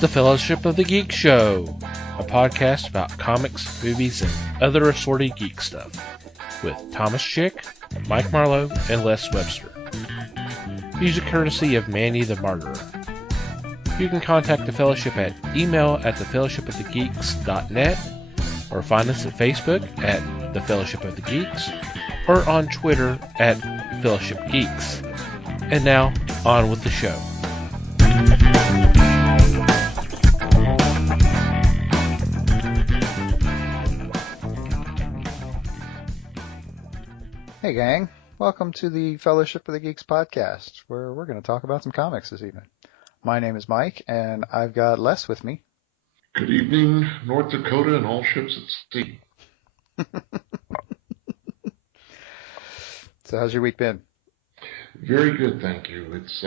the Fellowship of the Geek Show, a podcast about comics, movies, and other assorted geek stuff, with Thomas Chick, Mike Marlowe, and Les Webster. Music courtesy of Manny the Martyr. You can contact the Fellowship at email@thefellowshipofthegeeks.net, or find us at Facebook at The Fellowship of the Geeks, or on Twitter at Fellowship Geeks. And now, on with the show. Hey gang, welcome to the Fellowship of the Geeks podcast, where we're going to talk about some comics this evening. My name is Mike, and I've got Les with me. Good evening, North Dakota and all ships at sea. So how's your week been? Very good, thank you. It's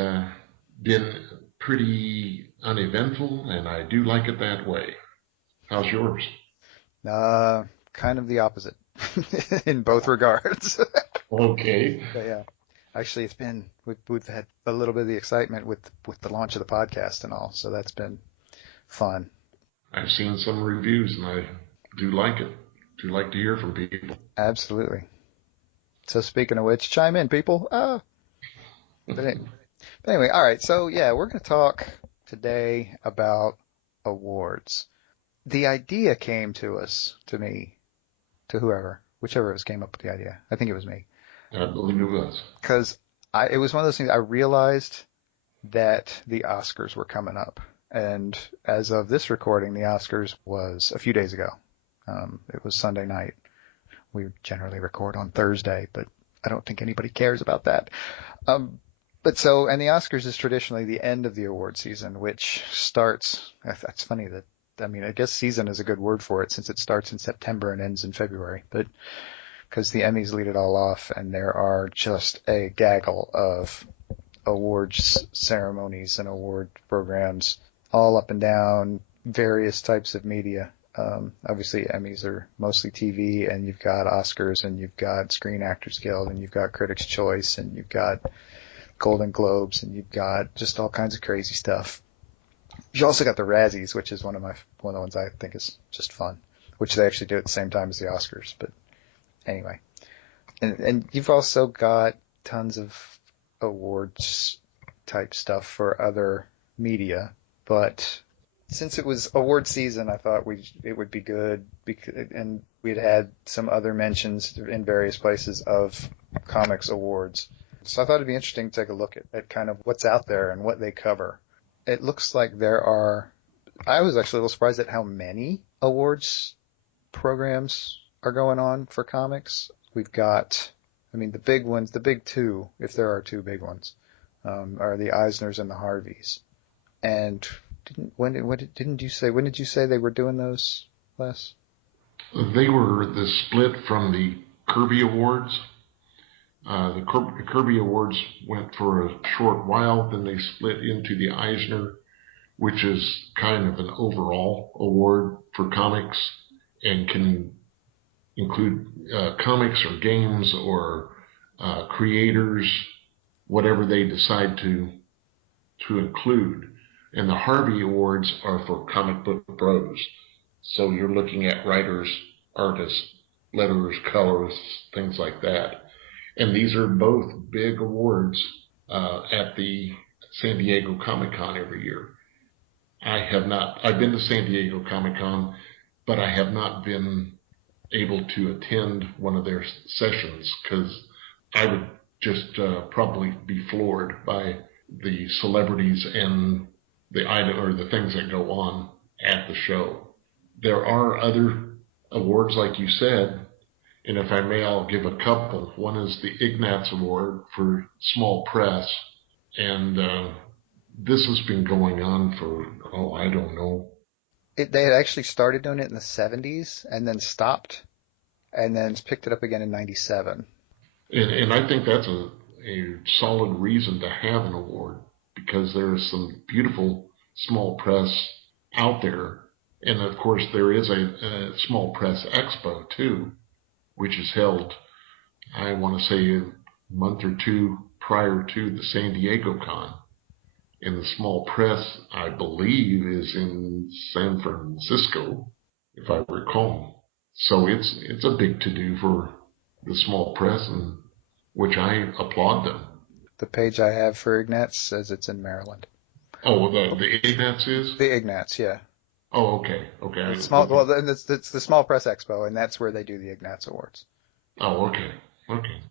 been pretty uneventful, and I do like it that way. How's yours? Kind of the opposite in both regards. Okay. But yeah, actually, it's been we've had a little bit of the excitement with the launch of the podcast and all, so that's been fun. I've seen some reviews, and I do like it. Do like to hear from people. Absolutely. So speaking of which, chime in, people. But anyway, all right. So yeah, we're going to talk today about awards. The idea came to us, to me, to whichever of us came up with the idea. I think it was me. I believe it was. Because it was one of those things, I realized that the Oscars were coming up. And as of this recording, the Oscars was a few days ago. It was Sunday night. We generally record on Thursday, but I don't think anybody cares about that. And the Oscars is traditionally the end of the award season, which starts, that's funny that, I guess season is a good word for it since it starts in September and ends in February, but because the Emmys lead it all off, and there are just a gaggle of awards ceremonies and award programs all up and down various types of media. Obviously Emmys are mostly TV, and you've got Oscars, and you've got Screen Actors Guild, and you've got Critics' Choice, and you've got Golden Globes, and you've got just all kinds of crazy stuff. You also got the Razzies, which is one of the ones I think is just fun, which they actually do at the same time as the Oscars. But anyway, and you've also got tons of awards type stuff for other media. But since it was award season, I thought it would be good, and we'd had some other mentions in various places of comics awards. So I thought it'd be interesting to take a look at kind of what's out there and what they cover. It looks like I was actually a little surprised at how many awards programs are going on for comics. We've got, the big ones, the big two, if there are two big ones, are the Eisners and the Harveys. And when did you say they were doing those, Les? They were the split from the Kirby Awards. The Kirby Awards went for a short while, then they split into the Eisner, which is kind of an overall award for comics and can include comics or games or creators, whatever they decide to include. And the Harvey Awards are for comic book pros. So you're looking at writers, artists, letterers, colorists, things like that. And these are both big awards at the San Diego Comic-Con every year. I've been to San Diego Comic-Con, but I have not been able to attend one of their sessions because I would just probably be floored by the celebrities and the item or the things that go on at the show. There are other awards, like you said, and if I may, I'll give a couple. One is the Ignatz Award for Small Press, and this has been going on for, I don't know. They had actually started doing it in the 70s and then stopped, and then picked it up again in 97. And I think that's a solid reason to have an award, because there is some beautiful small press out there. And of course, there is a small press expo too, which is held, I want to say, a month or two prior to the San Diego Con. And the small press, I believe, is in San Francisco, if I recall. So it's a big to-do for the small press, and which I applaud them. The page I have for Ignatz says it's in Maryland. Oh, the Ignatz is? The Ignatz, yeah. Oh, okay. Okay. It's small. Okay. Well, it's the Small Press Expo, and that's where they do the Ignatz Awards. Oh, okay. Okay.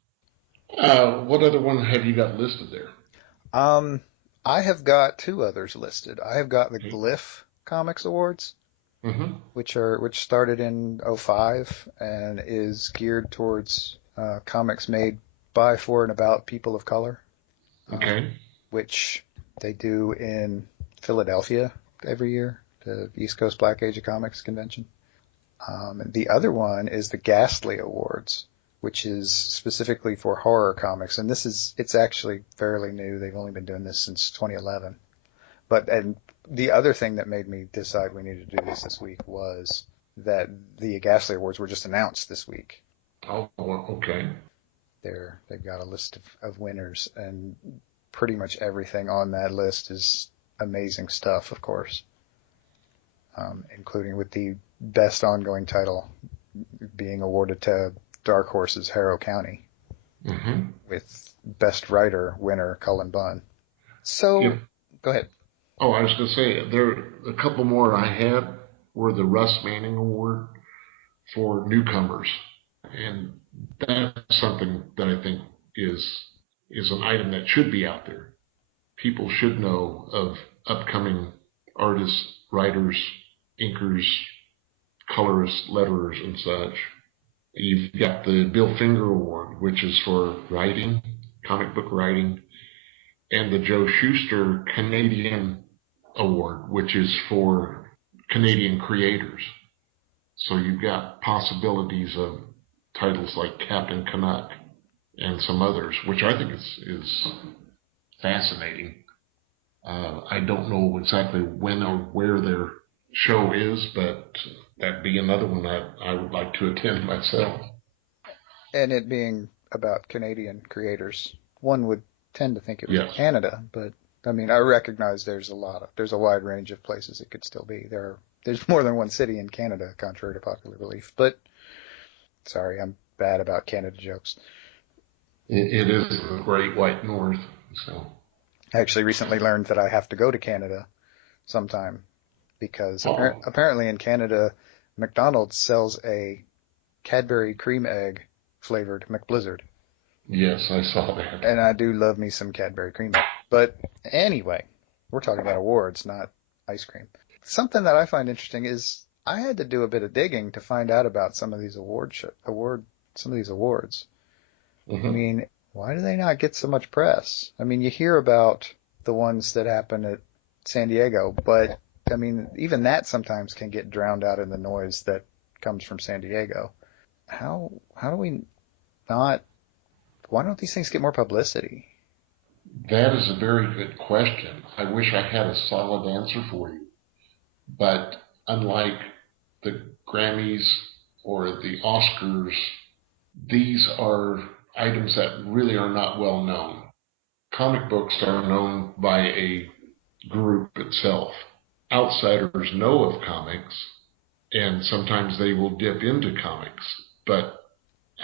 What other one have you got listed there? I have got two others listed. I have got the Okay. Glyph Comics Awards, Mm-hmm. which started in '05 and is geared towards comics made by, for, and about people of color, Okay. which they do in Philadelphia every year, the East Coast Black Age of Comics convention. The other one is the Ghastly Awards, which is specifically for horror comics, and it's actually fairly new. They've only been doing this since 2011. And the other thing that made me decide we needed to do this week was that the Ghastly Awards were just announced this week. Oh, well, okay. They've got a list of winners, and pretty much everything on that list is amazing stuff, of course, including with the best ongoing title being awarded to Dark Horse's Harrow County, Mm-hmm. with Best Writer winner Cullen Bunn. So, go ahead. Oh, I was going to say, a couple more I had were the Russ Manning Award for newcomers. And that's something that I think is an item that should be out there. People should know of upcoming artists, writers, inkers, colorists, letterers, and such. You've got the Bill Finger Award, which is for writing, comic book writing, and the Joe Shuster Canadian Award, which is for Canadian creators. So you've got possibilities of titles like Captain Canuck and some others, which I think is fascinating. I don't know exactly when or where their show is, but that'd be another one that I would like to attend myself. And it being about Canadian creators, one would tend to think it was Yes. Canada, but I mean, I recognize there's a wide range of places it could still be. There's more than one city in Canada, contrary to popular belief. But sorry, I'm bad about Canada jokes. It is the Great White North, so. I actually recently learned that I have to go to Canada sometime because Oh. apparently in Canada, McDonald's sells a Cadbury cream egg flavored McBlizzard. Yes, I saw that. And I do love me some Cadbury cream egg. But anyway, we're talking about awards, not ice cream. Something that I find interesting is I had to do a bit of digging to find out about some of these awards. Mm-hmm. I mean, why do they not get so much press? I mean, you hear about the ones that happen at San Diego, but I mean, even that sometimes can get drowned out in the noise that comes from San Diego. How do we not? Why don't these things get more publicity? That is a very good question. I wish I had a solid answer for you. But unlike the Grammys or the Oscars, these are items that really are not well known. Comic books are known by a group itself. Outsiders know of comics, and sometimes they will dip into comics, but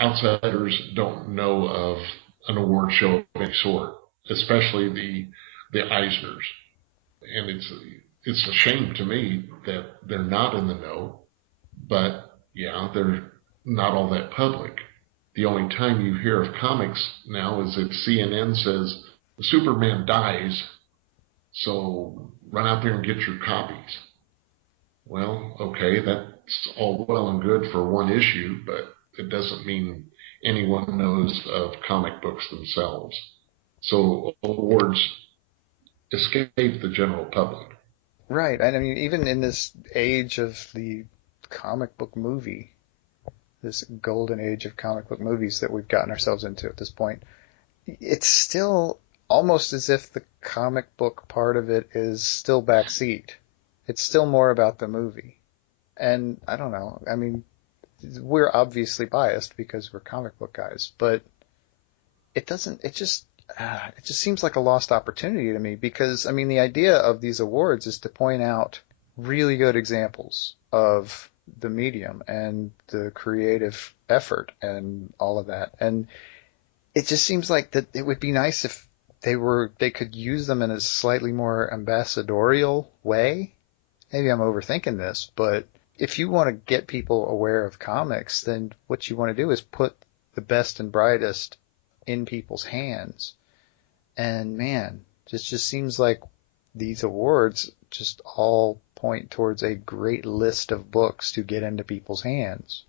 outsiders don't know of an award show of any sort, especially the Eisners. And it's a shame to me that they're not in the know, but yeah, they're not all that public. The only time you hear of comics now is if CNN says Superman dies, so run out there and get your copies. Well, okay, that's all well and good for one issue, but it doesn't mean anyone knows of comic books themselves. So awards escape the general public. Right. And I mean, even in this age of the comic book movie, this golden age of comic book movies that we've gotten ourselves into at this point, it's still almost as if the comic book part of it is still backseat. It's still more about the movie. And I don't know. I mean, we're obviously biased because we're comic book guys, but it it just seems like a lost opportunity to me because, I mean, the idea of these awards is to point out really good examples of the medium and the creative effort and all of that. And it just seems like that it would be nice if they could use them in a slightly more ambassadorial way. Maybe I'm overthinking this, but if you want to get people aware of comics, then what you want to do is put the best and brightest in people's hands. And man, it just seems like these awards just all point towards a great list of books to get into people's hands.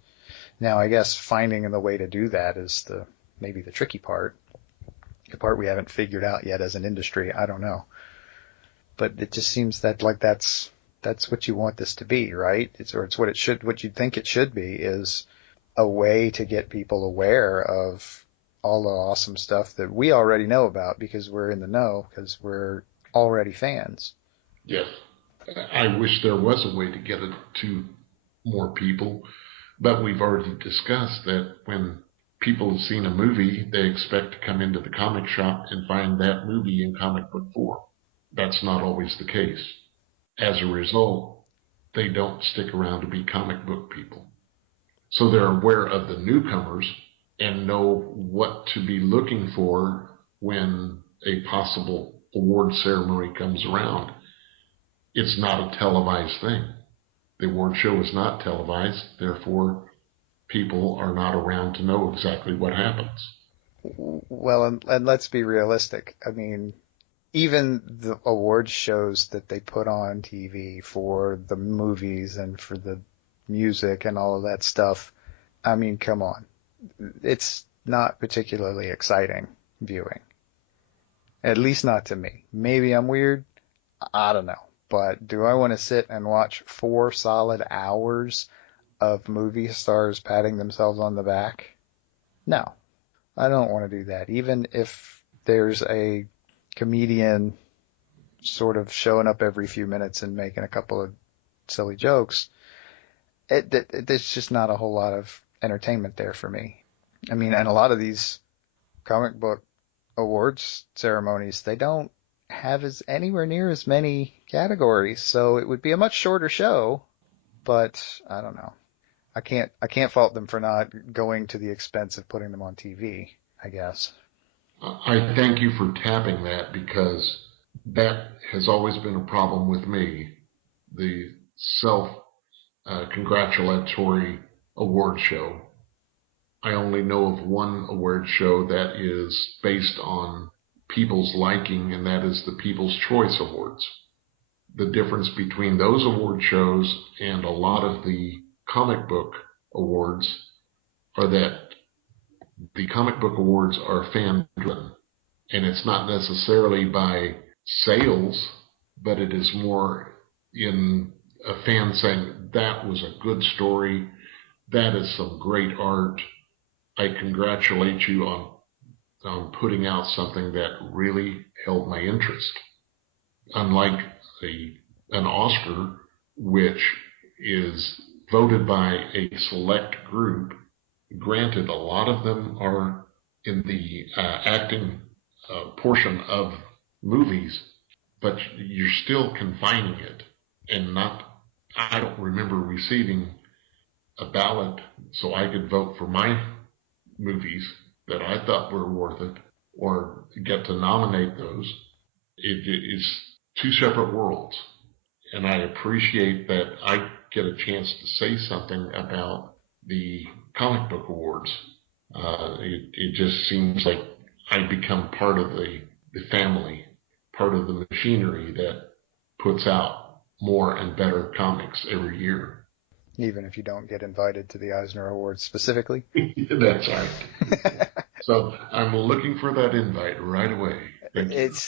Now, I guess finding the way to do that is maybe the tricky part, the part we haven't figured out yet as an industry. I don't know. But it just seems that like that's what you want this to be, right? It's what you'd think it should be, is a way to get people aware of all the awesome stuff that we already know about because we're in the know, because we're already fans. Yes. I wish there was a way to get it to more people, but we've already discussed that when people have seen a movie, they expect to come into the comic shop and find that movie in comic book form. That's not always the case. As a result, they don't stick around to be comic book people. So they're aware of the newcomers and know what to be looking for when a possible award ceremony comes around. It's not a televised thing. The award show is not televised, therefore people are not around to know exactly what happens. Well, and let's be realistic. I mean, even the award shows that they put on TV for the movies and for the music and all of that stuff, I mean, come on. It's not particularly exciting viewing. At least not to me. Maybe I'm weird. I don't know. But do I want to sit and watch 4 solid hours of movie stars patting themselves on the back? No, I don't want to do that. Even if there's a comedian sort of showing up every few minutes and making a couple of silly jokes, there's just not a whole lot of entertainment there for me. I mean, and a lot of these comic book awards ceremonies, they don't have anywhere near as many categories, so it would be a much shorter show, but I don't know. I can't fault them for not going to the expense of putting them on TV, I guess. I thank you for tapping that because that has always been a problem with me. The self-congratulatory award show. I only know of one award show that is based on people's liking, and that is the People's Choice Awards. The difference between those award shows and a lot of the comic book awards are that the comic book awards are fan-driven, and it's not necessarily by sales, but it is more in a fan saying, that was a good story, that is some great art, I congratulate you on putting out something that really held my interest. Unlike an Oscar, which is voted by a select group, granted, a lot of them are in the acting portion of movies, but you're still confining it and I don't remember receiving a ballot so I could vote for my movies that I thought were worth it or get to nominate those. It is 2 separate worlds. And I appreciate that I get a chance to say something about the comic book awards. It just seems like I become part of the family, part of the machinery that puts out more and better comics every year. Even if you don't get invited to the Eisner Awards specifically? That's right. So I'm looking for that invite right away.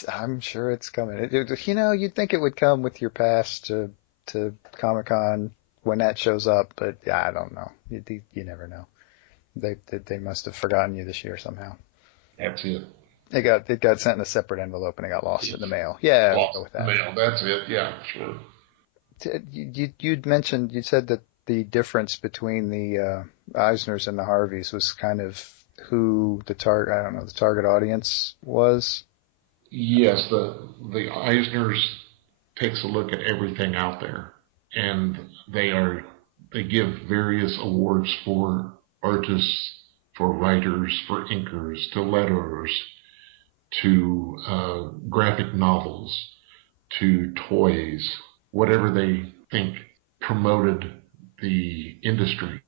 I'm sure it's coming. You'd think it would come with your pass to Comic-Con when that shows up, but yeah, I don't know. You never know. They must have forgotten you this year somehow. That's it. It got sent in a separate envelope and it got lost in the mail. Yeah, lost go with that. In the mail. That's it. Yeah, sure. You said that the difference between the Eisners and the Harveys was kind of who the target audience was? Yes, the Eisner's takes a look at everything out there, and they give various awards for artists, for writers, for inkers, to letterers, to graphic novels, to toys, whatever they think promoted the industry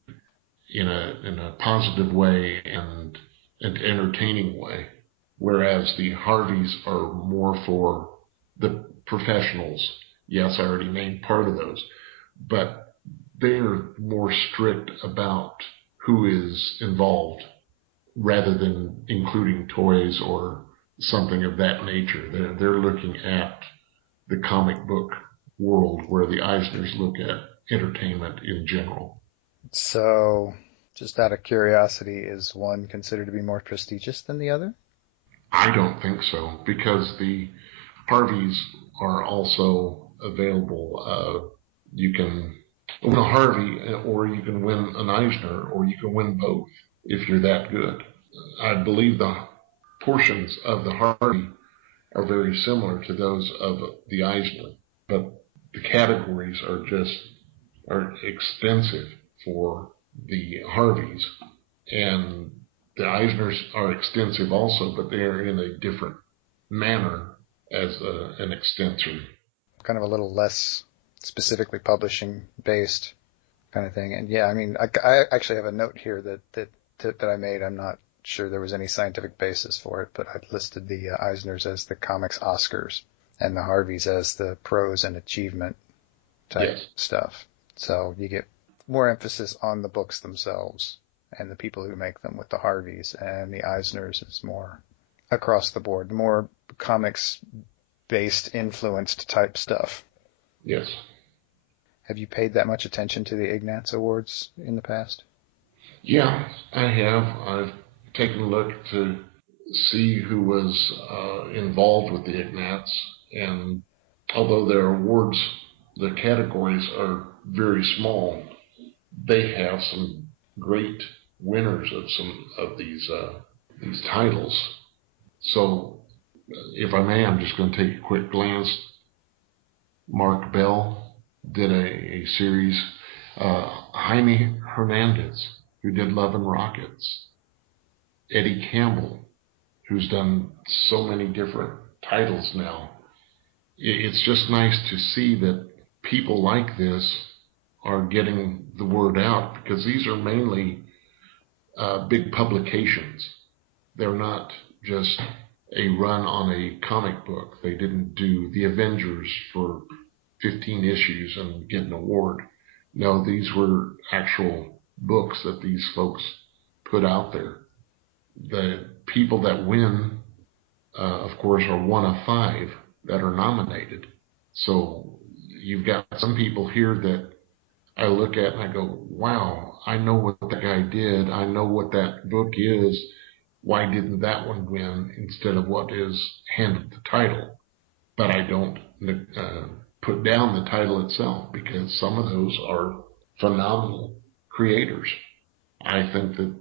in a positive way and an entertaining way. Whereas the Harveys are more for the professionals. Yes, I already named part of those, but they're more strict about who is involved rather than including toys or something of that nature. They're looking at the comic book world, where the Eisners look at entertainment in general. So, just out of curiosity, is one considered to be more prestigious than the other? I don't think so, because the Harveys are also available. You can win a Harvey, or you can win an Eisner, or you can win both if you're that good. I believe the portions of the Harvey are very similar to those of the Eisner, but the categories are extensive for the Harveys, and the Eisners are extensive also, but they are in a different manner as an extensor. Kind of a little less specifically publishing based kind of thing. And yeah, I mean, I actually have a note here that I made. I'm not sure there was any scientific basis for it, but I listed the Eisners as the comics Oscars and the Harveys as the prose and achievement type stuff. So you get more emphasis on the books themselves and the people who make them with the Harveys, and the Eisners is more across the board, more comics-based, influenced type stuff. Yes. Have you paid that much attention to the Ignatz Awards in the past? Yeah, I have. I've taken a look to see who was involved with the Ignatz, and although their awards, the categories are very small, they have some great winners of some of these titles. So, if I may, I'm just going to take a quick glance. Mark Bell did a series. Jaime Hernandez, who did Love and Rockets. Eddie Campbell, who's done so many different titles now. It's just nice to see that people like this are getting the word out, because these are mainly big publications. They're not just a run on a comic book. They didn't do the Avengers for 15 issues and get an award. No, these were actual books that these folks put out there. The people that win, of course, are one of 5 that are nominated. So you've got some people here that I look at and I go, wow, I know what that guy did. I know what that book is. Why didn't that one win instead of what is handed the title? But I don't put down the title itself, because some of those are phenomenal creators. I think that,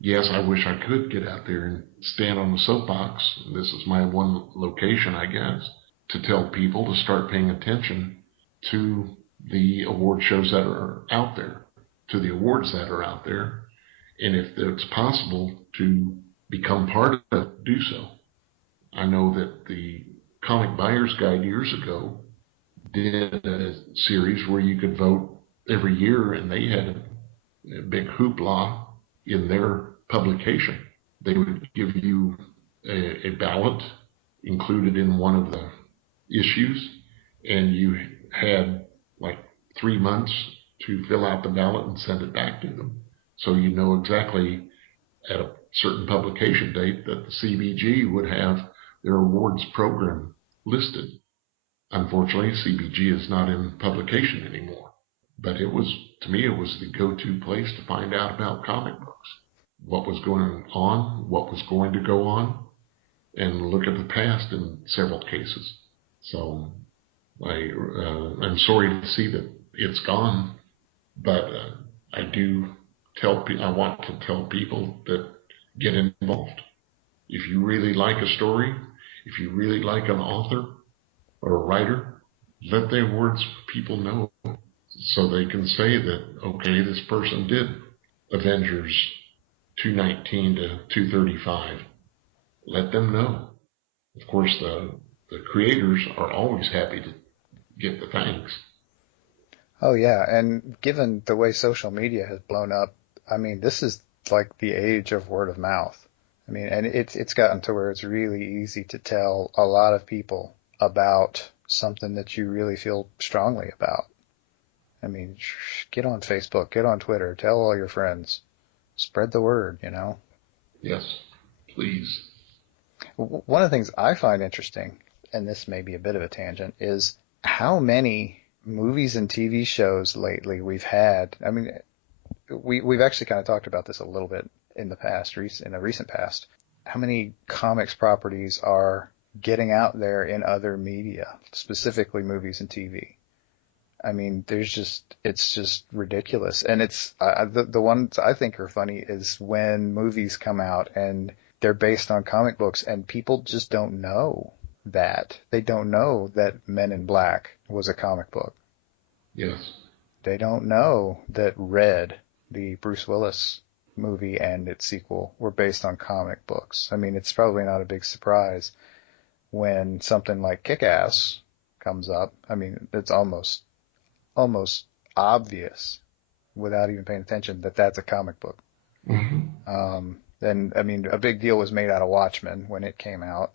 yes, I wish I could get out there and stand on the soapbox. This is my one location, I guess, to tell people to start paying attention to the award shows that are out there, to the awards that are out there, and if it's possible to become part of it, do so. I know that the Comic Buyer's Guide years ago did a series where you could vote every year, and they had a big hoopla in their publication. They would give you a ballot included in one of the issues, and you had like 3 months to fill out the ballot and send it back to them. So you know exactly at a certain publication date that the CBG would have their awards program listed. Unfortunately, CBG is not in publication anymore. But to me, it was the go-to place to find out about comic books. What was going on, what was going to go on, and look at the past in several cases. So I'm sorry to see that it's gone, but I want to tell people that get involved. If you really like a story, if you really like an author or a writer, let the awards people know so they can say that, okay, this person did Avengers 219 to 235. Let them know. Of course, the creators are always happy to get the thanks. Oh yeah, and given the way social media has blown up, I mean, this is like the age of word of mouth. I mean, and it's gotten to where it's really easy to tell a lot of people about something that you really feel strongly about. I mean, get on Facebook, get on Twitter, tell all your friends, spread the word, you know. Yes, please. One of the things I find interesting, and this may be a bit of a tangent, is how many movies and TV shows lately we've had. I mean, we've actually kind of talked about this a little bit in the past, in the recent past. How many comics properties are getting out there in other media, specifically movies and TV? I mean, it's just ridiculous. And the ones I think are funny is when movies come out and they're based on comic books and people just don't know that. They don't know that Men in Black was a comic book. Yes. They don't know that Red, the Bruce Willis movie and its sequel, were based on comic books. I mean, it's probably not a big surprise when something like Kick-Ass comes up. I mean, it's almost obvious without even paying attention that that's a comic book. Mm-hmm. And I mean, a big deal was made out of Watchmen when it came out,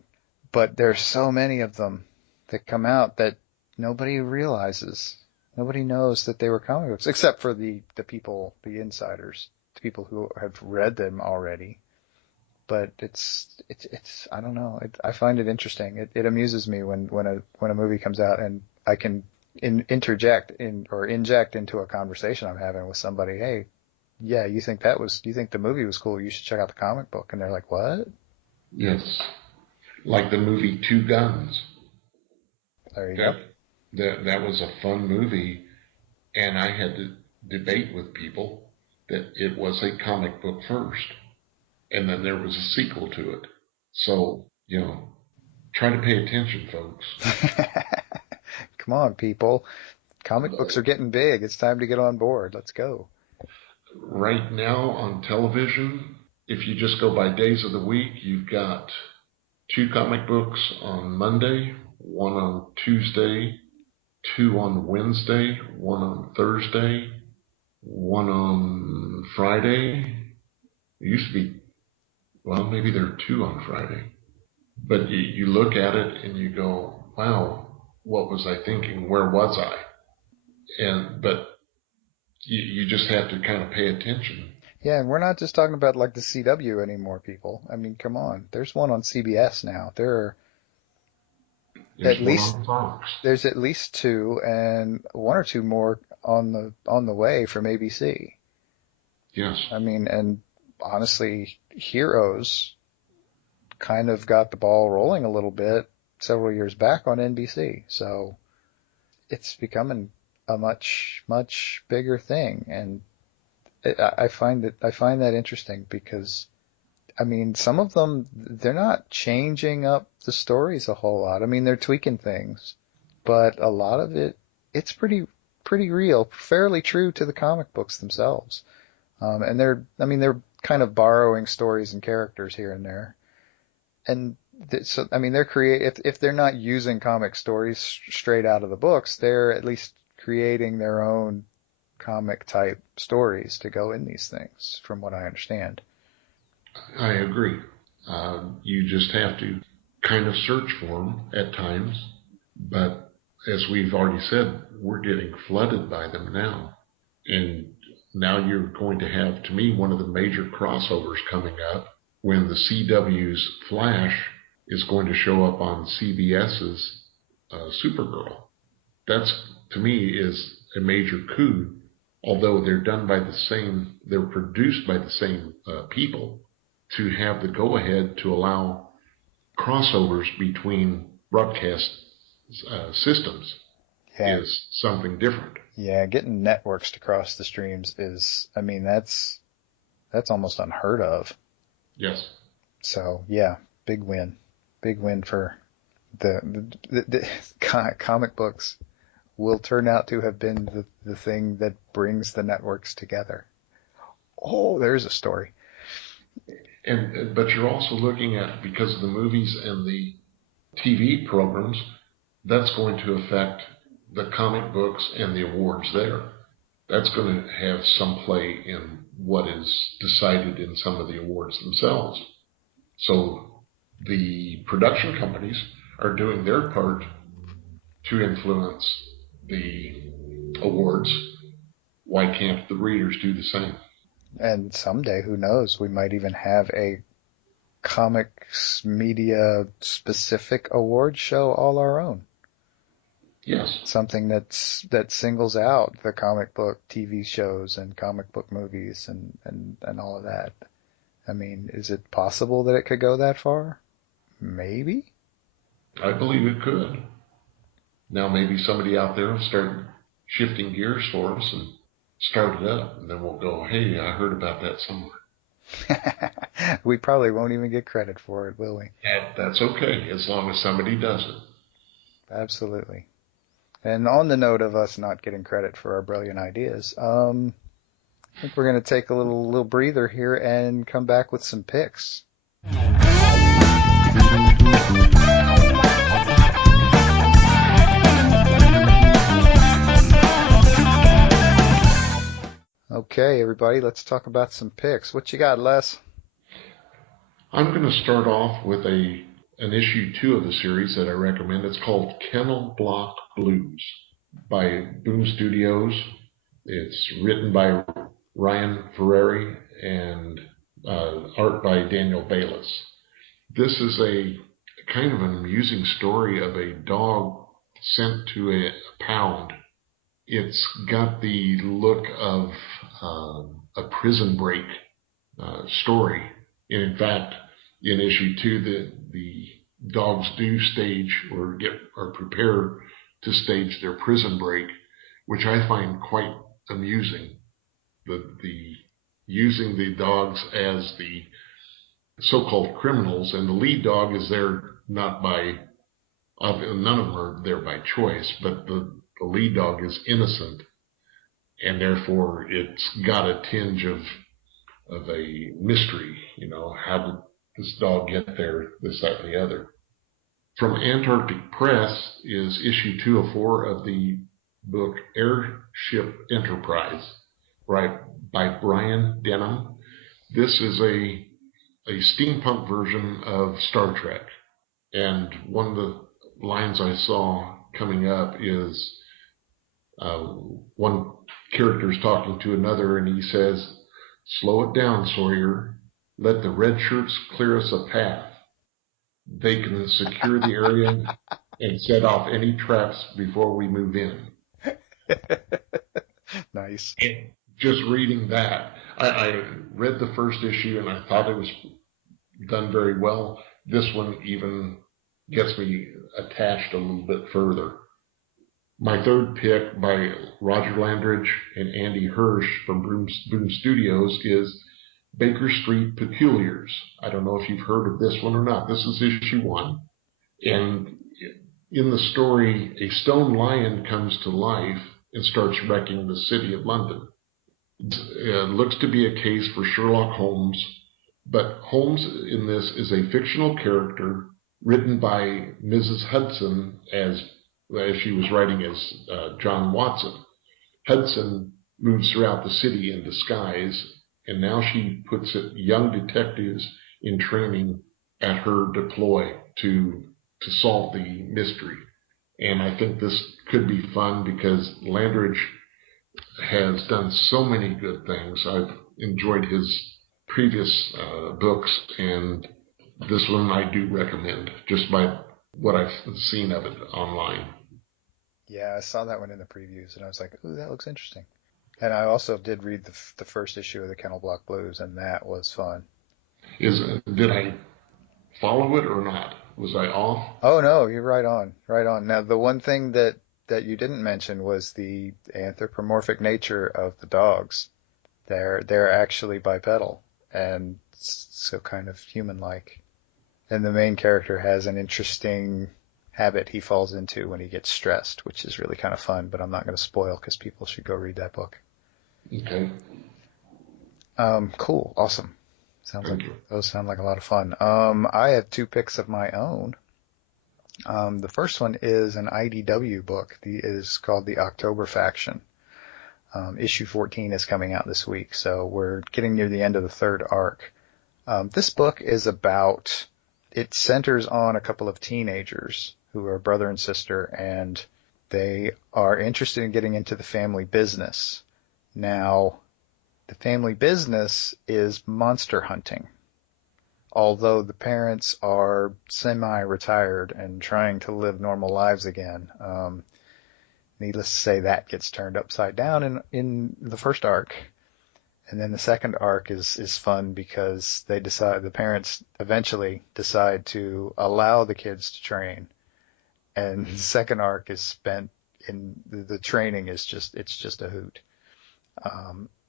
but there's so many of them that come out that nobody realizes. Nobody knows that they were comic books, except for the people, the insiders, the people who have read them already. But it's I don't know. I find it interesting. It amuses me when a movie comes out and I can inject into a conversation I'm having with somebody. Hey, yeah, you think the movie was cool? You should check out the comic book. And they're like, what? Yes. Like the movie Two Guns. There you That go. that was a fun movie, and I had to debate with people that it was a comic book first, and then there was a sequel to it. So, try to pay attention, folks. Come on, people. Comic books are Uh, getting big. It's time to get on board. Let's go. right now on television, if you just go by days of the week, you've got two comic books on Monday, one on Tuesday, two on Wednesday, one on Thursday, one on Friday. It used to be, well, maybe there are two on Friday. But you look at it and you go, wow, what was I thinking? Where was I? But you just have to kind of pay attention. Yeah, and we're not just talking about like the CW anymore, people. I mean, come on. There's one on CBS now. There's At one least on Fox. there's at least two and one or two more on the way from ABC. Yes. I mean, and honestly, Heroes kind of got the ball rolling a little bit several years back on NBC. So it's becoming a much bigger thing, and I find that interesting because I mean, some of them they're not changing up the stories a whole lot. I mean, they're tweaking things, but a lot of it's pretty real, fairly true to the comic books themselves. And they're kind of borrowing stories and characters here and there. And so, I mean, if they're not using comic stories straight out of the books, they're at least creating their own comic type stories to go in these things, from what I understand. I agree. You just have to kind of search for them at times. But as we've already said, we're getting flooded by them now. And now you're going to have, to me, one of the major crossovers coming up when the CW's Flash is going to show up on CBS's Supergirl. That's, to me, is a major coup, although they're produced by the same people, to have the go-ahead to allow crossovers between broadcast systems Yeah, is something different. yeah, getting networks to cross the streams is, I mean, that's almost unheard of. Yes. So yeah, big win. Big win for the comic books will turn out to have been the thing that brings the networks together. Oh, there's a story. But you're also looking at, because of the movies and the TV programs, that's going to affect the comic books and the awards there. That's going to have some play in what is decided in some of the awards themselves. So the production companies are doing their part to influence the awards. Why can't the readers do the same? And someday, who knows, we might even have a comics media specific award show all our own. Yes. Something that singles out the comic book TV shows and comic book movies and all of that. I mean, is it possible that it could go that far? Maybe. I believe it could. Now maybe somebody out there will start shifting gears for us and start it up, and then we'll go, hey, I heard about that somewhere. We probably won't even get credit for it, will we? And that's okay, as long as somebody does it. Absolutely. And on the note of us not getting credit for our brilliant ideas, I think we're going to take a little breather here and come back with some picks. Okay, everybody, let's talk about some picks. What you got, Les? I'm going to start off with an issue 2 of the series that I recommend. It's called Kennel Block Blues by Boom Studios. It's written by Ryan Ferrari and art by Daniel Bayless. This is a kind of an amusing story of a dog sent to a pound. It's got the look of a prison break story. And in fact, in issue 2, the dogs do stage or prepare to stage their prison break, which I find quite amusing. The using the dogs as the so-called criminals, and the lead dog is there not by, none of them are there by choice, but the lead dog is innocent, and therefore it's got a tinge of a mystery. How did this dog get there, this, that, and the other. From Antarctic Press is issue 204 of the book Airship Enterprise, right, by Brian Denham. This is a steampunk version of Star Trek. And one of the lines I saw coming up is one character's talking to another, and he says, "Slow it down, Sawyer. Let the red shirts clear us a path. They can secure the area and set off any traps before we move in." Nice. And just reading that, I read the first issue and I thought it was done very well. This one even gets me attached a little bit further. My third pick by Roger Landridge and Andy Hirsch from Boom Studios is Baker Street Peculiars. I don't know if you've heard of this one or not. This is issue 1. And in the story, a stone lion comes to life and starts wrecking the city of London. It looks to be a case for Sherlock Holmes, but Holmes in this is a fictional character written by Mrs. Hudson as she was writing as John Watson. Hudson moves throughout the city in disguise, and now she puts young detectives in training at her deploy to solve the mystery. And I think this could be fun because Landridge has done so many good things. I've enjoyed his previous books, and this one I do recommend just by what I've seen of it online. Yeah, I saw that one in the previews, and I was like, ooh, that looks interesting. And I also did read the first issue of the Kennel Block Blues, and that was fun. Did I follow it or not? Was I off? Oh, no, you're right on, right on. Now, the one thing that you didn't mention was the anthropomorphic nature of the dogs. They're actually bipedal, and so kind of human-like. And the main character has an interesting habit he falls into when he gets stressed, which is really kind of fun, but I'm not going to spoil because people should go read that book. Okay. Cool. Awesome. Those sound like a lot of fun. I have 2 picks of my own. The first one is an IDW book. It is called The October Faction. Issue 14 is coming out this week, so we're getting near the end of the 3rd arc. This book is it centers on a couple of teenagers who are brother and sister, and they are interested in getting into the family business. Now, the family business is monster hunting. Although the parents are semi-retired and trying to live normal lives again, needless to say that gets turned upside down in the 1st arc. And then the 2nd arc is fun because the parents eventually decide to allow the kids to train. And the 2nd arc is spent in the training it's just a hoot.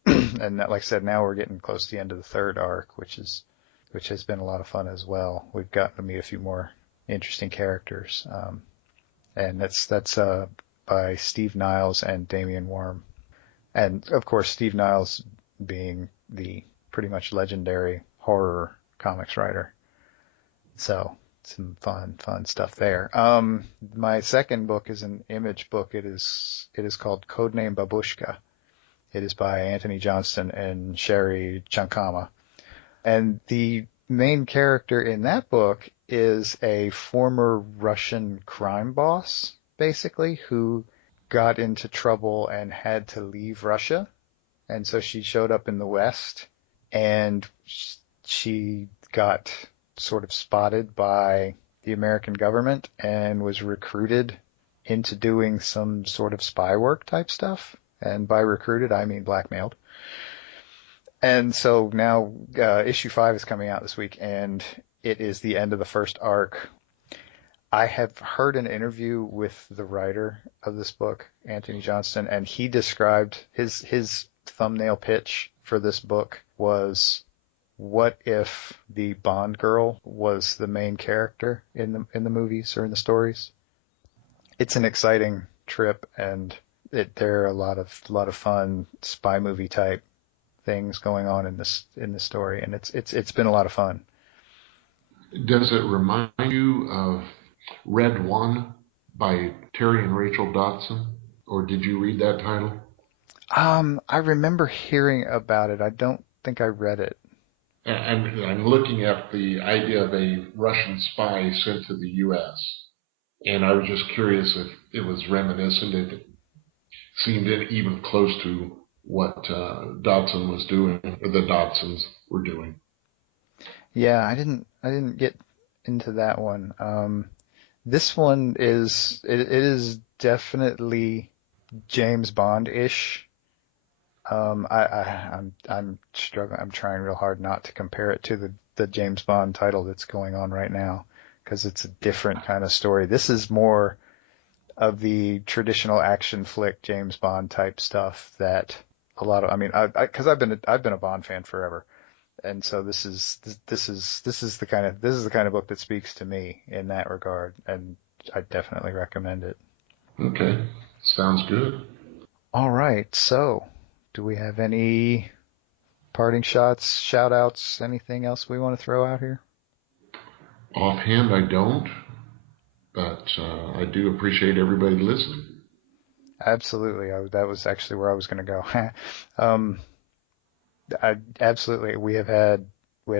And like I said, now we're getting close to the end of the 3rd arc, which has been a lot of fun as well. We've gotten to meet a few more interesting characters. And that's by Steve Niles and Damian Worm. And of course, Steve Niles being the pretty much legendary horror comics writer. So some fun stuff there. My 2nd book is an Image book. It is called Codename Babushka. It is by Anthony Johnston and Sherry Chankama. And the main character in that book is a former Russian crime boss, basically, who got into trouble and had to leave Russia. And so she showed up in the West, and she got sort of spotted by the American government and was recruited into doing some sort of spy work type stuff. And by recruited, I mean blackmailed. And so now issue 5 is coming out this week, and it is the end of the 1st arc. I have heard an interview with the writer of this book, Anthony Johnston, and he described his thumbnail pitch for this book was, what if the Bond girl was the main character in the movies or in the stories? It's an exciting trip, and there are a lot of fun spy movie type things going on in the story, and it's been a lot of fun. Does it remind you of Red One by Terry and Rachel Dotson, or did you read that title? I remember hearing about it. I don't think I read it. I'm looking at the idea of a Russian spy sent to the U.S., and I was just curious if it was reminiscent, if it seemed even close to what Dotson was doing, or the Dotsons were doing. Yeah, I didn't get into that one. This one is definitely James Bond-ish. I'm struggling. I'm trying real hard not to compare it to the James Bond title that's going on right now, because it's a different kind of story. This is more of the traditional action flick James Bond type stuff that a lot of, because I've been a Bond fan forever. And so this is the kind of book that speaks to me in that regard, and I definitely recommend it. Okay. Sounds good. All right. So, do we have any parting shots, shout outs, anything else we want to throw out here? Offhand, I don't, but I do appreciate everybody listening. Absolutely. That was actually where I was going to go. Absolutely. We had a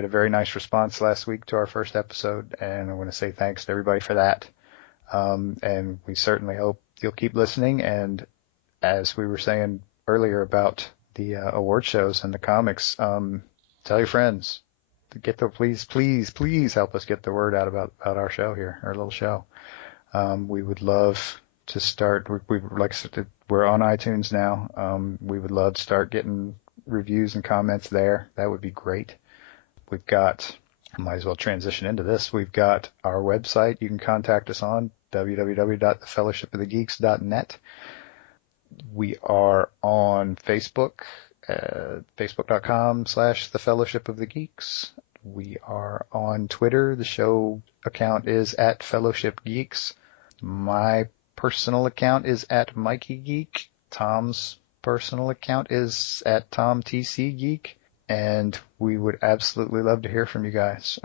very nice response last week to our first episode, and I want to say thanks to everybody for that. And we certainly hope you'll keep listening. And as we were saying earlier about the award shows and the comics, tell your friends. Please help us get the word out about our show here, our little show. We would love to start. Like I said, we're on iTunes now. We would love to start getting reviews and comments there. That would be great. Might as well transition into this. We've got our website you can contact us on, www.thefellowshipofthegeeks.net. We are on Facebook, facebook.com/thefellowshipofthegeeks. We are on Twitter. The show account is at Fellowship Geeks. My personal account is at Mikey Geek. Tom's personal account is at TomTCGeek. And we would absolutely love to hear from you guys.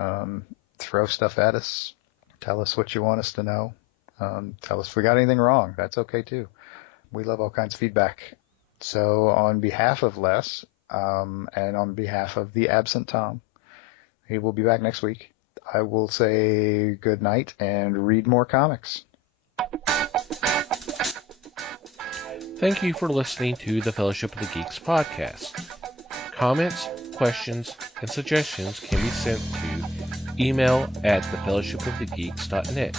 Throw stuff at us. Tell us what you want us to know. Tell us if we got anything wrong. That's okay too. We love all kinds of feedback. So on behalf of Les, and on behalf of the absent Tom, he will be back next week. I will say good night and read more comics. Thank you for listening to the Fellowship of the Geeks podcast. Comments, questions, and suggestions can be sent to email at thefellowshipofthegeeks.net.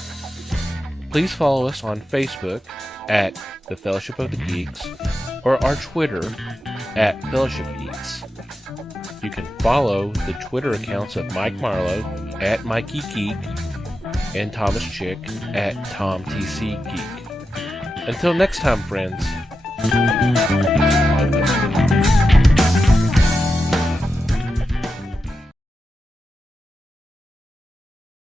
Please follow us on Facebook at The Fellowship of the Geeks or our Twitter at Fellowship Geeks. You can follow the Twitter accounts of Mike Marlowe at Mikey Geek and Thomas Chick at TomTCGeek. Until next time, friends.